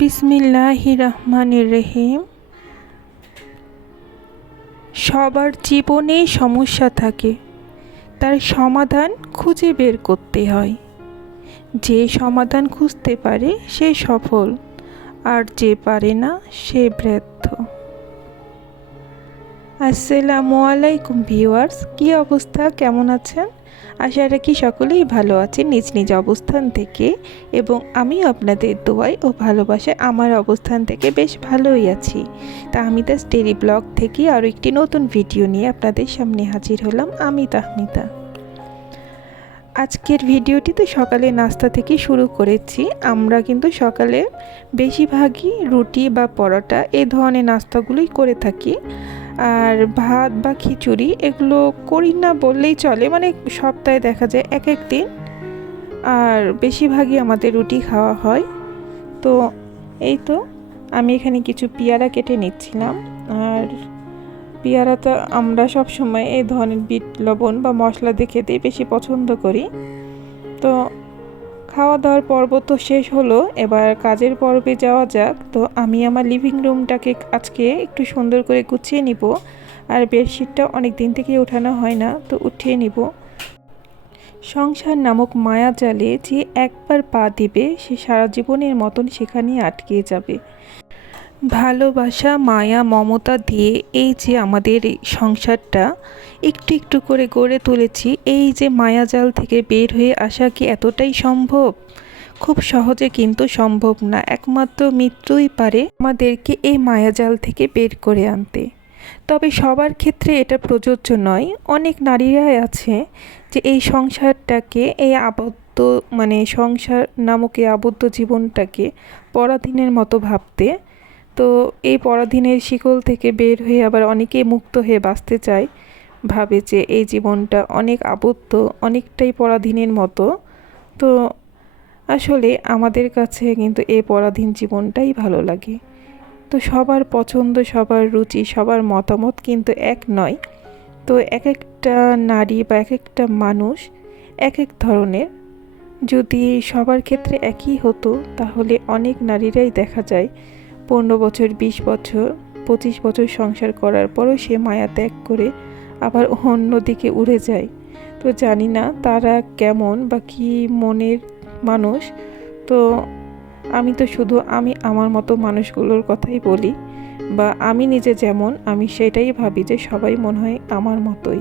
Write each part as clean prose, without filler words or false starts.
বিসমিল্লাহির রহমানির রহিম। সবার জীবনেই সমস্যা থাকে, তার সমাধান খুঁজে বের করতে হয়। যে সমাধান খুঁজতে পারে সে সফল, আর যে পারে না সে ব্যর্থ। আসসালামু আলাইকুম ভিউয়ার্স, কী অবস্থা, কেমন আছেন? আশা রাখি সকলেই ভালো আছেন নিজ নিজ অবস্থান থেকে, এবং আমিও আপনাদের দোয়ায় ও ভালোবাসায় আমার অবস্থান থেকে বেশ ভালোই আছি। তাহমিদাস ডেইলি ব্লগ থেকে আরও একটি নতুন ভিডিও নিয়ে আপনাদের সামনে হাজির হলাম আমি তাহমিদা। আজকের ভিডিওটি তো সকালে নাস্তা থেকে শুরু করেছি। আমরা কিন্তু সকালে বেশিরভাগই রুটি বা পরোটা এই ধরনের নাস্তাগুলোই করে থাকি, আর ভাত বা খিচুড়ি এগুলো করি না বললেই চলে। মানে সপ্তাহে দেখা যায় এক এক দিন, আর বেশিরভাগই আমাদের রুটি খাওয়া হয়। তো এই তো আমি এখানে কিছু পেয়ারা কেটে নিচ্ছিলাম। আর পেয়ারা তো আমরা সব সময় এই ধরনের বিট লবণ বা মশলা দিয়ে খেতে বেশি পছন্দ করি। তো খাওয়া দাওয়ার পর্ব তো শেষ হলো, এবার কাজের পর্বে যাওয়া যাক। তো আমি আমার লিভিং রুমটাকে আজকে একটু সুন্দর করে গুছিয়ে নিব, আর বেডশিটটা অনেক দিন থেকে ওঠানো হয় না, তো উঠিয়ে নিব। সংসার নামক মায়া জালে যে একবার পা দিবে সে সারা জীবনের মতন সেখানেই আটকে যাবে। ভালোবাসা, মায়া, মমতা দিয়ে এই যে আমাদের সংসারটা একটু একটু করে গড়ে তুলেছি, এই যে মায়াজাল থেকে বের হয়ে আসা কি এতটাই সম্ভব? খুব সহজে কিন্তু সম্ভব না। একমাত্র মৃত্যুই পারে আমাদেরকে এই মায়াজাল থেকে বের করে আনতে। তবে সবার ক্ষেত্রে এটা প্রযোজ্য নয়। অনেক নারীরাই আছে যে এই সংসারটাকে, এই আবদ্ধ সংসার নামক এই আবদ্ধ জীবনটাকে পরাধীনের মতো ভাবতে। তো এই পরাধীনের শিকল থেকে বের হয়ে আবার অনেকেই মুক্ত হয়ে বাঁচতে চায়, ভাবে যে এই জীবনটা অনেক আবদ্ধ, অনেকটাই পরাধীনের মতো। তো আসলে আমাদের কাছে কিন্তু এই পরাধীন জীবনটাই ভালো লাগে। তো সবার পছন্দ, সবার রুচি, সবার মতামত কিন্তু এক নয়। তো এক একটা নারী বা এক একটা মানুষ এক এক ধরনের। যদি সবার ক্ষেত্রে একই হতো তাহলে অনেক নারীরাই দেখা যায় 15 বছর, 20 বছর, 25 বছর সংসার করার পরও সে মায়া ত্যাগ করে আবার অন্যদিকে উড়ে যায়। তো জানি না তারা কেমন বা কী মনের মানুষ। তো আমি তো শুধু আমার মতো মানুষগুলোর কথাই বলি, বা আমি নিজে যেমন আমি সেটাই ভাবি যে সবাই মনে হয় আমার মতোই।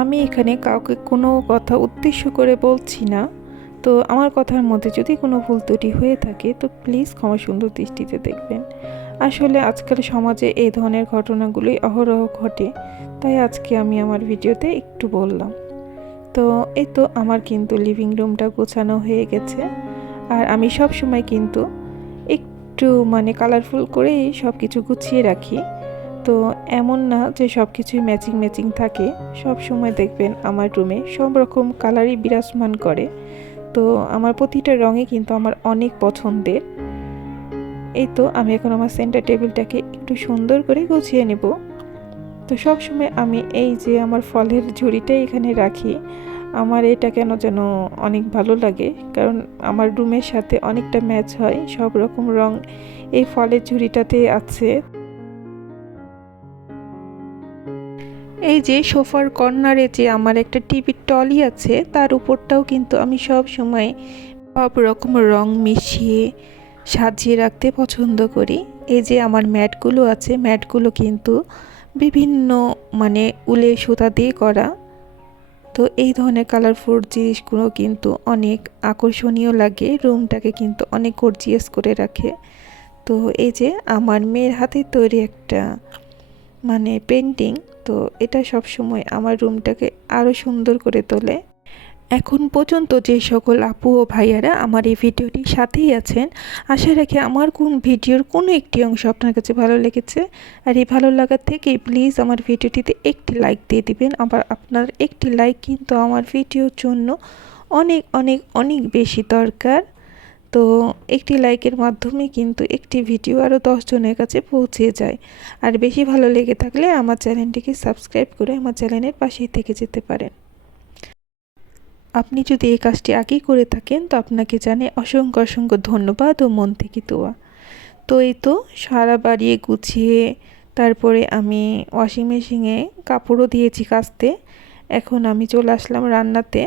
আমি এখানে কাউকে কোনো কথা উদ্দেশ্য করে বলছি না। তো আমার কথার মধ্যে যদি কোনো ভুল ত্রুটি হয়ে থাকে তো প্লিজ ক্ষমা সুন্দর দৃষ্টিতে দেখবেন। আসলে আজকাল সমাজে এই ধরনের ঘটনাগুলোই অহরহ ঘটে, তাই আজকে আমি আমার ভিডিওতে একটু বললাম। তো এই তো আমার কিন্তু লিভিং রুমটা গোছানো হয়ে গেছে, আর আমি সব সময় কিন্তু একটু কালারফুল করেই সব কিছু গুছিয়ে রাখি। তো এমন না যে সব কিছুই ম্যাচিং ম্যাচিং থাকে। সব সময় দেখবেন আমার রুমে সব রকম কালারই বিরাজমান করে। তো আমার প্রতিটা রঙই কিন্তু আমার অনেক পছন্দের। এই তো আমি এখন আমার সেন্টার টেবিলটাকে একটু সুন্দর করে গুছিয়ে নেব। তো সব সময় আমি এই যে আমার ফলের ঝুড়িটাই এখানে রাখি। আমার এটা কেন যেন অনেক ভালো লাগে, কারণ আমার রুমের সাথে অনেকটা ম্যাচ হয়, সব রকম রং এই ফলের ঝুড়িটাতে আছে। এই যে সোফার কর্নারে যে আমার একটা টিভির টলি আছে, তার উপরটাও কিন্তু আমি সব সময় সব রকম রং মিশিয়ে সাজিয়ে রাখতে পছন্দ করি। এই যে আমার ম্যাটগুলো আছে, ম্যাটগুলো কিন্তু বিভিন্ন উলের সুতা দিয়ে করা। তো এই ধরনের কালারফুল জিনিসগুলো কিন্তু অনেক আকর্ষণীয় লাগে, রুমটাকে কিন্তু অনেক গর্জিয়াস করে রাখে। তো এই যে আমার মেয়ের হাতে তৈরি একটা পেন্টিং, তো এটা সব সময় আমার রুমটাকে আরও সুন্দর করে তোলে। এখন পর্যন্ত যে সকল আপু ও ভাইয়ারা আমার এই ভিডিওটির সাথেই আছেন, আশা রাখি আমার কোন ভিডিওর কোনো একটি অংশ আপনার কাছে ভালো লেগেছে। আর এই ভালো লাগার থেকে প্লিজ আমার ভিডিওটিতে একটি লাইক দিয়ে দিবেন। আবার আপনার একটি লাইক কিন্তু আমার ভিডিওর জন্য অনেক অনেক অনেক বেশি দরকার। তো একটি লাইকের মাধ্যমে কিন্তু একটি ভিডিও আরও 10 জনের কাছে পৌঁছে যায়। আর বেশি ভালো লেগে থাকলে আমার চ্যানেলটিকে সাবস্ক্রাইব করে আমার চ্যানেলের পাশেই থেকে যেতে পারেন। আপনি যদি এই কাজটি আগেই করে থাকেন তো আপনাকে জানাই অসংখ্য অসংখ্য ধন্যবাদ ও মন থেকে দোয়া। তো এই তো সারা বাড়ি গুছিয়ে তারপরে আমি ওয়াশিং মেশিনে কাপড়ও দিয়েছি কাচতে। এখন আমি চলে আসলাম রান্নাতে।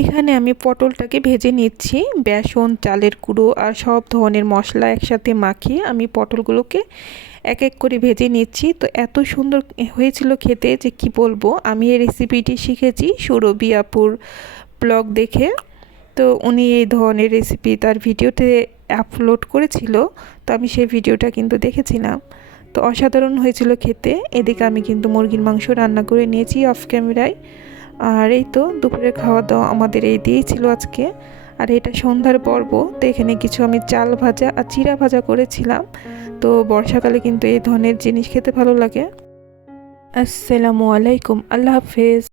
এখানে আমি পটলটাকে ভেজে নিচ্ছি। বেসন, চালের গুঁড়ো আর সব ধরনের মশলা একসাথে মাখিয়ে আমি পটলগুলোকে এক এক করে ভেজে নিচ্ছি। তো এত সুন্দর হয়েছিল খেতে যে কি বলবো। আমি এই রেসিপিটি শিখেছি সুরভি আপুর ব্লগ দেখে। তো উনি এই ধরনের রেসিপি তার ভিডিওতে আপলোড করেছিল, তো আমি সেই ভিডিওটা কিন্তু দেখেছিলাম। তো অসাধারণ হয়েছিল খেতে। এদিকে আমি কিন্তু মুরগির মাংস রান্না করে নিয়েছি অফ ক্যামেরায়। আর এই তো দুপুরের খাওয়া দাওয়া আমাদের এই দিয়েই ছিল আজকে। আর এটা সন্ধ্যার পর্ব, তো এখানে কিছু আমি চাল ভাজা আর চিড়া ভাজা করেছিলাম। তো বর্ষাকালে কিন্তু এই ধরনের জিনিস খেতে ভালো লাগে। আসসালামু আলাইকুম, আল্লাহ হাফেজ।